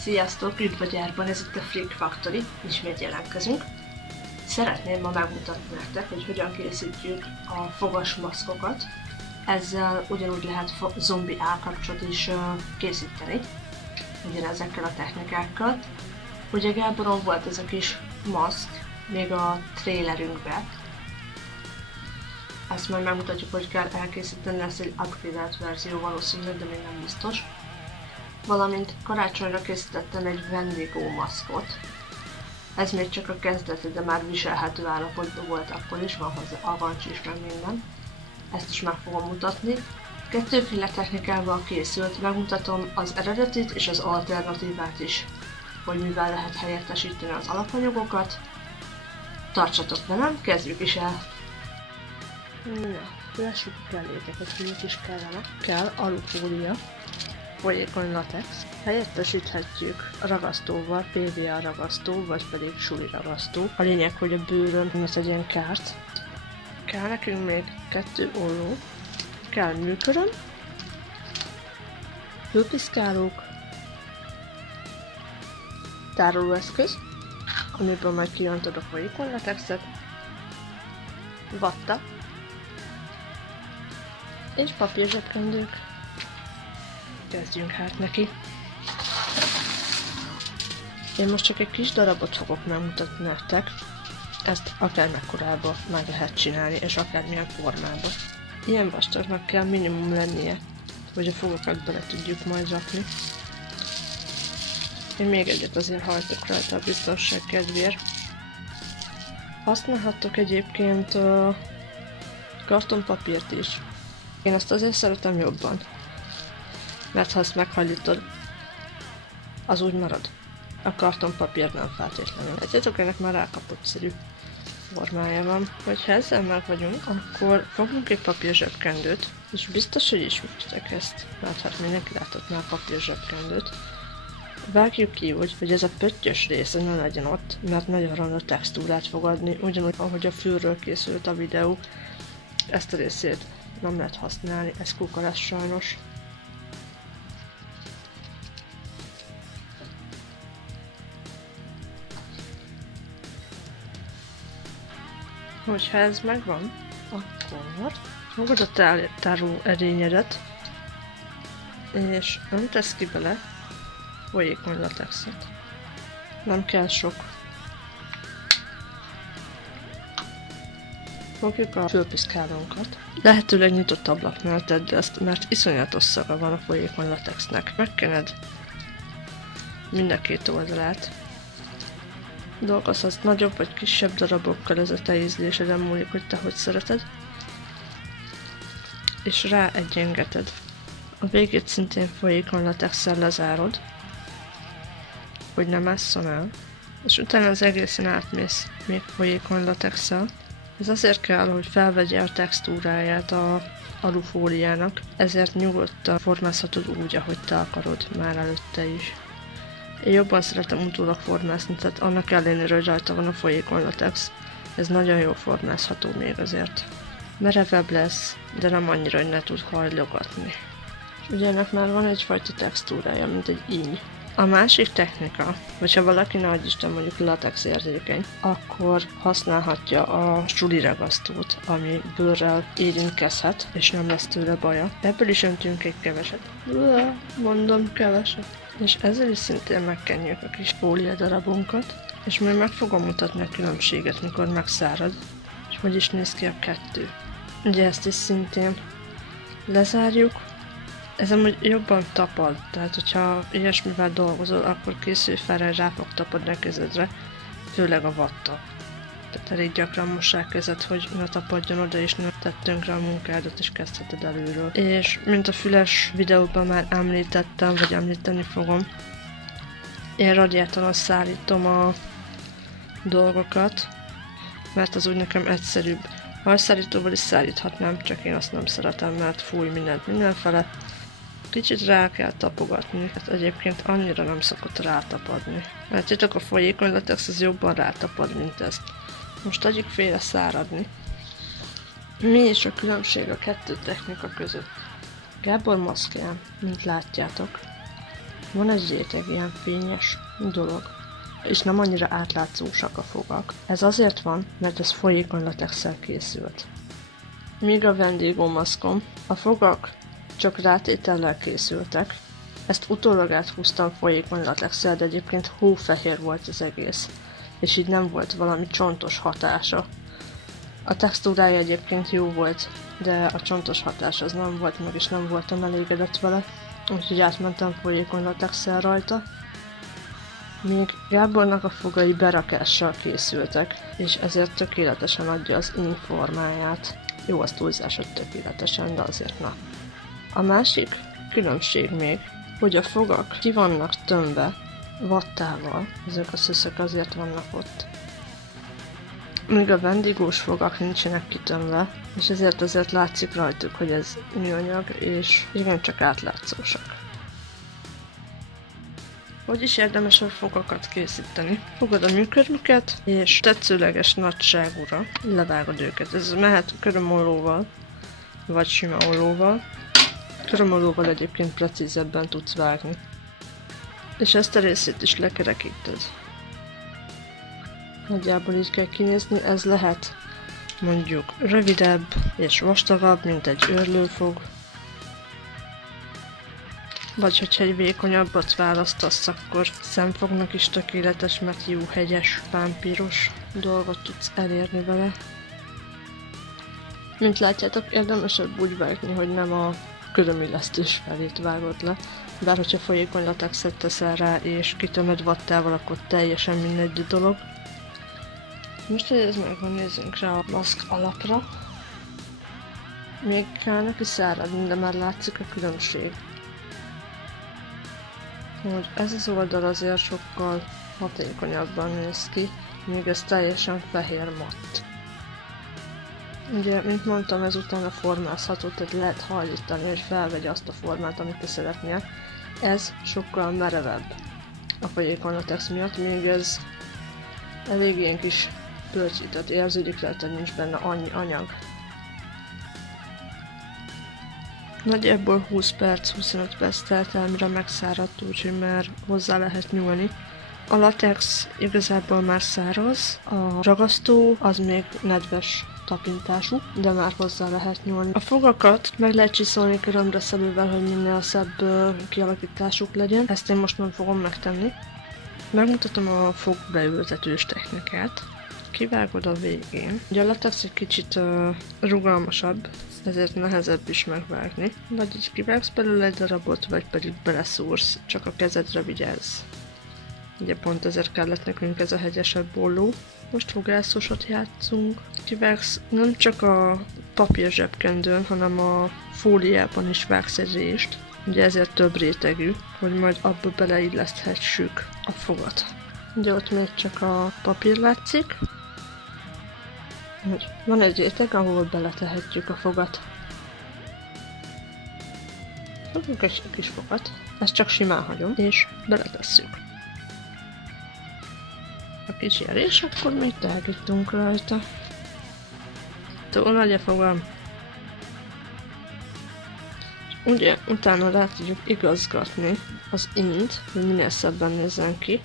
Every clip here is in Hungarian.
Sziasztok, üdv a gyárban, ez itt a Freak Factory, ismét jelentkezünk. Szeretném ma megmutatni nektek, hogy hogyan készítjük a fogasmaszkokat. Ezzel ugyanúgy lehet zombi állkapcsot is készíteni, ugyanezekkel a technikákkal. Ugye Gáboron volt ez a kis maszk, még a trailerünkben. Ezt majd megmutatjuk, hogy kell elkészíteni, lesz egy upgrade-elt verzió valószínűleg, de még nem biztos. Valamint karácsonyra készítettem egy Wendigo maszkot. Ez még csak a kezdete, de már viselhető állapotban volt akkor is, van hozzá avancs is, meg minden. Ezt is meg fogom mutatni. Kettőféle technikával készült, megmutatom az eredetit és az alternatívát is, hogy mivel lehet helyettesíteni az alapanyagokat. Tartsatok velem, kezdjük is el! Na, lássuk a kellékeket, hogy mit is kellene. Kell alufólia, folyékony latex. Helyettesíthetjük a ragasztóval, PVA ragasztó, vagy pedig suli ragasztó. A lényeg, hogy a bőrön ne tegyen kárt. Kell nekünk még 2 olló, kell műköröm, hőpiszkálók, tárolóeszköz, amiből majd kijöntöd a folyékony latexet, vatta, és papírzsebkendők. Kezdjünk hát neki. Én most csak egy kis darabot fogok megmutatni nektek. Ezt akármekkorába meg lehet csinálni, és akármilyen formában. Ilyen vastagnak kell minimum lennie, hogy a fogakat bele tudjuk majd rakni. Én még egyet azért hajtok rajta a biztonság kedvéért. Használhattok egyébként kartonpapírt is. Én ezt azért szeretem jobban, mert ha ezt meghajlítod, az úgy marad. A kartonpapír nem feltétlenül. Egyetek, ennek már rákapottszerű formája van. Hogyha ezzel meg vagyunk, akkor fogunk egy papírzsebkendőt, és biztos, hogy ismeritek ezt, mert hát mindenki látott már papírzsebkendőt. Vágjuk ki úgy, hogy ez a pöttyös része ne legyen ott, mert nagyon ronda textúrát fog adni, ugyanúgy, ahogy a fülről készült a videó. Ezt a részét nem lehet használni, ez kuka lesz sajnos. Hogyha ez megvan, akkor fogod a tároló edényedet, és öntesz ki bele folyékony latexet. Nem kell sok. Fogjuk a fülpiszkálónkat. Lehetőleg nyitott ablaknál tedd ezt, mert iszonyatos szaga van a folyékony latexnek. Megkened mind a két oldalát. Dolgozhatsz nagyobb vagy kisebb darabokkal, ez a te ízléseden múlik, hogy te hogy szereted. És rá egyengeted. A végét szintén folyékony latexsel lezárod, hogy nem ásszon el. És utána az egészen átmész még folyékony latexsel. Ez azért kell, hogy felvegye a textúráját a alufóliának, ezért nyugodtan formázhatod úgy, ahogy te akarod már előtte is. Én jobban szeretem utólag formázni, tehát annak ellenére, hogy rajta van a folyékony latex, ez nagyon jól formázható még azért. Merevebb lesz, de nem annyira, hogy ne tud hajlogatni. Ugye ennek már van egyfajta textúrája, mint egy íny. A másik technika, hogyha valaki nagyisten mondjuk latex érzékeny, akkor használhatja a suli ragasztót, ami bőrrel érintkezhet, és nem lesz tőle baja. Ebből is öntünk egy keveset. Mondom keveset. És ezzel is szintén megkenjük a kis fólia darabunkat, és majd meg fogom mutatni a különbséget, mikor megszárad, és hogy is néz ki a kettő. Ugye ezt is szintén lezárjuk. Ez amúgy jobban tapad, tehát hogyha ilyesmivel dolgozol, akkor készülfelrel rá fog tapadni a kezedre, főleg a vatta. Tehát elég gyakran mossák kezed, hogy ne tapadjon oda, és ne tedd tönkre a munkádat, és kezdheted előről. És mint a füles videóban már említettem, vagy említeni fogom, én radiátoron szállítom a dolgokat, mert az úgy nekem egyszerűbb. Hajszállítóval is szállíthatnám, csak én azt nem szeretem, mert fúj mindent mindenfele. Kicsit rá kell tapogatni, hát egyébként annyira nem szokott rátapadni. Mert itt a folyékony latex az jobban rátapad, mint ezt. Most adjuk félre száradni. Mi is a különbség a kettő technika között? Gábor maszkján, mint látjátok, van egy réteg ilyen fényes dolog, és nem annyira átlátszósak a fogak. Ez azért van, mert ez folyékony latexsel készült. Míg a Wendigo maszkom, a fogak csak rátétellel készültek, ezt utólag áthúztam folyékony latexsel, de egyébként hófehér volt az egész, és így nem volt valami csontos hatása. A textúrája egyébként jó volt, de a csontos hatás az nem volt meg, és nem voltam elégedett vele, úgyhogy átmentem folyékony latexsel rajta. Még Gábornak a fogai berakással készültek, és ezért tökéletesen adja az ing formáját. Jó, az túlzás, hogy tökéletesen, de azért na. A másik különbség még, hogy a fogak ki vannak tömve vattával, ezek a szöszök azért vannak ott. Míg a Wendigós fogak nincsenek kitömve, és ezért azért látszik rajtuk, hogy ez műanyag, és igencsak átlátszósak. Hogy is érdemes a fogakat készíteni? Fogod a műkörmüket, és tetszőleges nagyságúra levágod őket. Ez mehet körömollóval, vagy sima ollóval. Körömollóval egyébként precízebben tudsz vágni. És ezt a részét is lekerekíted. Nagyjából így kell kinézni, ez lehet mondjuk rövidebb és vastagabb, mint egy őrlőfog. Vagy hogyha egy vékonyabbat választasz, akkor szemfognak is tökéletes, mert jó hegyes, vámpíros dolgot tudsz elérni vele. Mint látjátok, érdemesebb úgy vágni, hogy nem a körömillesztés felét vágod le, bár hogyha folyékony latexet teszel rá és kitömöd vattával, akkor teljesen mindegy dolog. Most, hogy ez megvan, nézzünk rá a maszk alapra. Még kell neki száradni, de már látszik a különbség. Hogy ez az oldal azért sokkal hatékonyabban néz ki, míg ez teljesen fehér matt. Ugye, mint mondtam, ezután a formázható, tehát lehet hajlítani, hogy felvegye azt a formát, amit te szeretnél. Ez sokkal merevebb a folyékony latex miatt, még ez elég ilyen kis pörci, tehát érződik rá, hogy nincs benne annyi anyag. Nagyjából 20 perc, 25 perc telt el, mire megszáradt, úgyhogy már hozzá lehet nyúlni. A latex igazából már száraz, a ragasztó az még nedves tapintású, de már hozzá lehet nyúlni. A fogakat meg lehet csiszolni körömre szelővel, hogy minél szebb kialakításuk legyen. Ezt én most nem fogom megtenni. Megmutatom a fog beültetős technikát. Kivágod a végén. Ugye a latex egy kicsit rugalmasabb, ezért nehezebb is megvágni. Vagy így kivágsz belőle egy darabot, vagy pedig beleszúrsz, csak a kezedre vigyázz. Ugye pont ezért kellett nekünk ez a hegyesebb olló. Most fogászosat játszunk. Kivágsz nem csak a papír zsebkendőn, hanem a fóliában is vágsz egy rést. Ugye ezért több rétegű, hogy majd abba beleilleszthessük a fogat. Ugye ott még csak a papír látszik. Van egy réteg, ahol beletehetjük a fogat. Fogjuk egy kis fogat, ezt csak simán hagyom, és beletesszük. A kicsi elés, akkor még tágítunk rajta. Túl nagy a fogam. Ugye, utána rá tudjuk igazgatni az int, hogy minél szebben nézzen ki.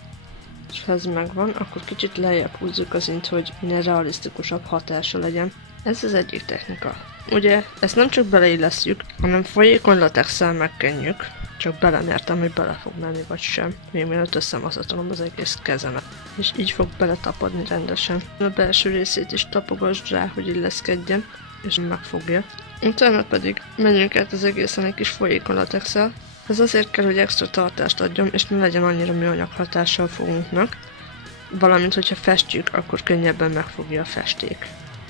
És ha ez megvan, akkor kicsit lejjebb húzzuk az int, hogy minél realisztikusabb hatása legyen. Ez az egyik technika. Ugye, ezt nem csak beleillesztjük, hanem folyékony latexsel megkenjük. Csak belemértem, hogy bele fog menni vagy sem, még mielőtt összemaszatolom az egész kezemet. És így fog beletapadni rendesen. A belső részét is tapogasd rá, hogy illeszkedjen, és megfogja. Utána pedig menjünk át az egészen egy kis folyékony latexsel. Ez azért kell, hogy extra tartást adjon, és ne legyen annyira műanyag hatással fogunknak. Valamint, hogyha festjük, akkor könnyebben megfogja a festék.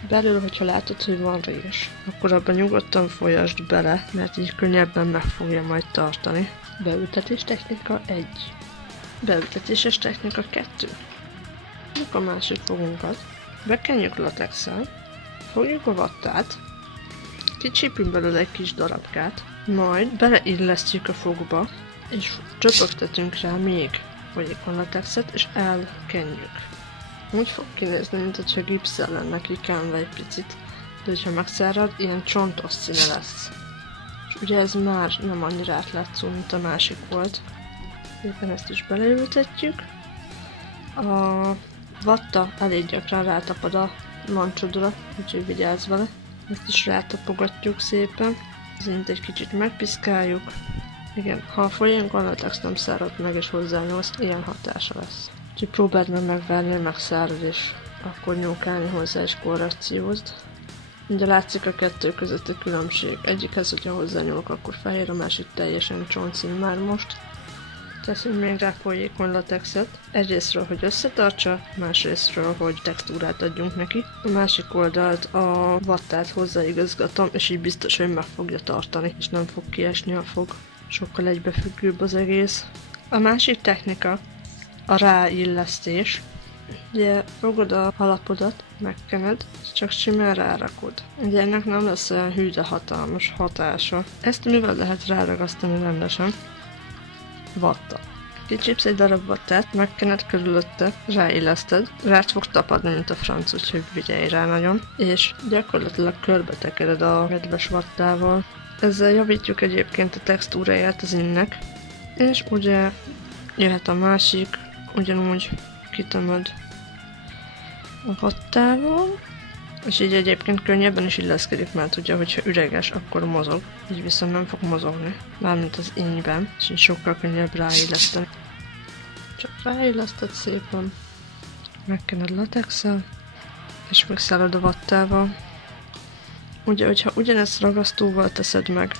Belül, hogyha látod, hogy van rés, akkor abban nyugodtan folyasd bele, mert így könnyebben meg fogja majd tartani. Beültetés technika 1. Beültetéses technika 2. Fogjuk a másik fogunkat, bekenjük latexsel, fogjuk a vattát, kicsípünk belőle egy kis darabkát, majd beleillesztjük a fogba, és csöpögtetünk rá még folyékony latexet, és elkenjük. Úgy fog kinézni, mint hogyha gipszel lenne kikenve egy picit, de hogyha megszárad, ilyen csontos színe lesz. És ugye ez már nem annyira átlátszó, mint a másik volt. Szépen ezt is beleültetjük. A vatta elég gyakran rátapad a mancsodra, úgyhogy vigyázz vele. Ezt is rátapogatjuk szépen. Ezért egy kicsit megpiszkáljuk. Igen, ha a folyénkon latex nem szárad meg és hozzányúlsz, ilyen hatása lesz. Úgyhogy próbáld meg megvárni, hogy megszárad, és akkor nyúlkálni hozzá és korrekciózd. Ugye látszik a kettő között a különbség. Egyikhez, hogyha hozzányúlok, akkor fehér, a másik teljesen csontszín már most. Teszünk még rá folyékony latexet. Egyrésztről, hogy összetartsa, másrésztről, hogy textúrát adjunk neki. A másik oldalt a vattát hozzáigazgatom, és így biztos, hogy meg fogja tartani, és nem fog kiesni a fog. Sokkal egybefüggőbb az egész. A másik technika a ráillesztés. Ugye fogod a halapodat, megkened, és csak simán rárakod. Ugye ennek nem lesz olyan hű, de hatalmas hatása. Ezt mivel lehet ráragasztani rendesen? Vatta. Kicsípsz egy darab vattát, megkened körülötte, ráilleszted, rád fog tapadni, mint a franc, úgyhogy vigyelj rá nagyon, és gyakorlatilag körbe tekered a nedves vattával. Ezzel javítjuk egyébként a textúráját az innek, és ugye jöhet a másik, ugyanúgy kitömöd a vattával, és így egyébként könnyebben is illeszkedik, mert ugye, hogyha üreges, akkor mozog, így viszont nem fog mozogni, mármint az ínyben, és így sokkal könnyebb ráilleszteni. Csak ráilleszted szépen, megkened latexel, és megszállod a vattával. Ugye, hogyha ugyanezt ragasztóval teszed meg,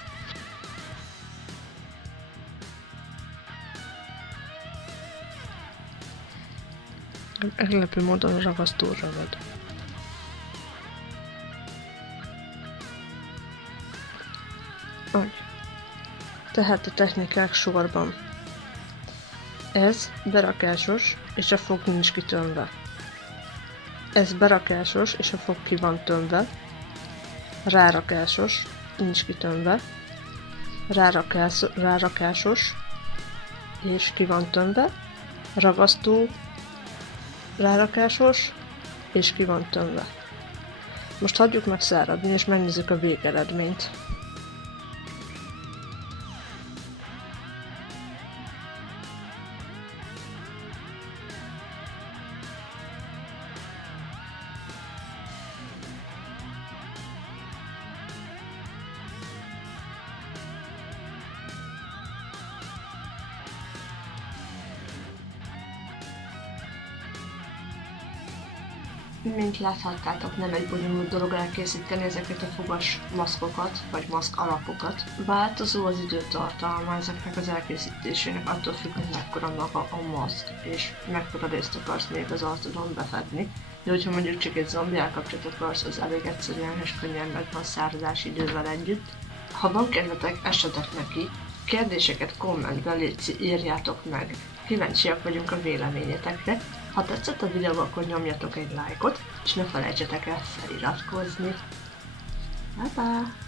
meglepő módon a ragasztó ragad. Tehát a technikák sorban. Ez berakásos, és a fog nincs kitömve. Ez berakásos, és a fog ki van tömve. Rárakásos, nincs kitömve. Rárakásos, és ki van tömve. Ragasztó, rárakásos, és ki van tömve. Most hagyjuk megszáradni, és megnézzük a végeredményt. Mint láthattátok, nem egy bonyolult dolog elkészíteni ezeket a fogas maszkokat, vagy maszk alapokat. Változó az időtartalma ezeknek az elkészítésének, attól függ, hogy mekkora maga a maszk, és mekkora részt akarsz még az arcodon befedni. De hogyha mondjuk csak egy zombi elkapcsot akarsz, az elég egyszerűen és könnyen megvan száradási idővel együtt. Ha van kedvetek, essetek neki, kérdéseket kommentben légy, írjátok meg. Kíváncsiak vagyunk a véleményetekre. Ha tetszett a videó, akkor nyomjatok egy lájkot, és ne felejtsetek el feliratkozni. Bye bye!